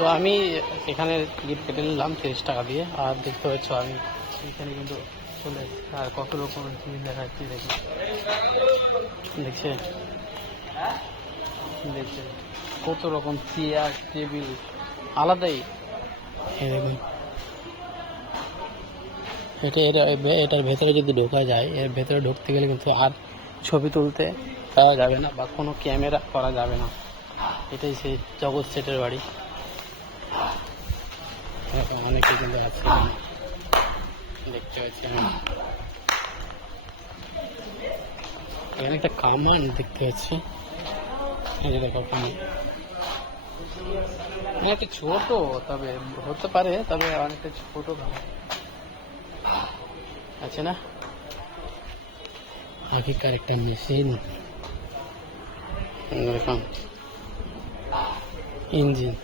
তো আমি এখানে টিকিট কেটে নিলাম 30 টাকা দিয়ে। আর দেখতে পাচ্ছ আমি এখানে কিন্তু চলে এসেছি। আর কত রকমের জিনিস দেখাচ্ছি দেখি, দেখছে দেখছে কত রকম চেয়ার টেবিল আলাদাই। এই দেখুন, এটার ভেতরে যদি ঢোকা যায়, এর ভেতরে ঢুকতে গেলে কিন্তু আর ছবি তুলতে পাওয়া যাবে না বা কোনো ক্যামেরা করা যাবে না। এটাই সেই জগৎ সেটের বাড়ি। অনেকে কিন্তু আছে দেখতে পাচ্ছি আমি। এখানে একটা কামান দেখতে পাচ্ছি, এই যে দেখো কামান। অনেকটা ছোট, তবে হতে পারে, তবে অনেকটা ছোট কামান আছে না। আগেকার একটা মেশিন, দেখুন ইঞ্জিন।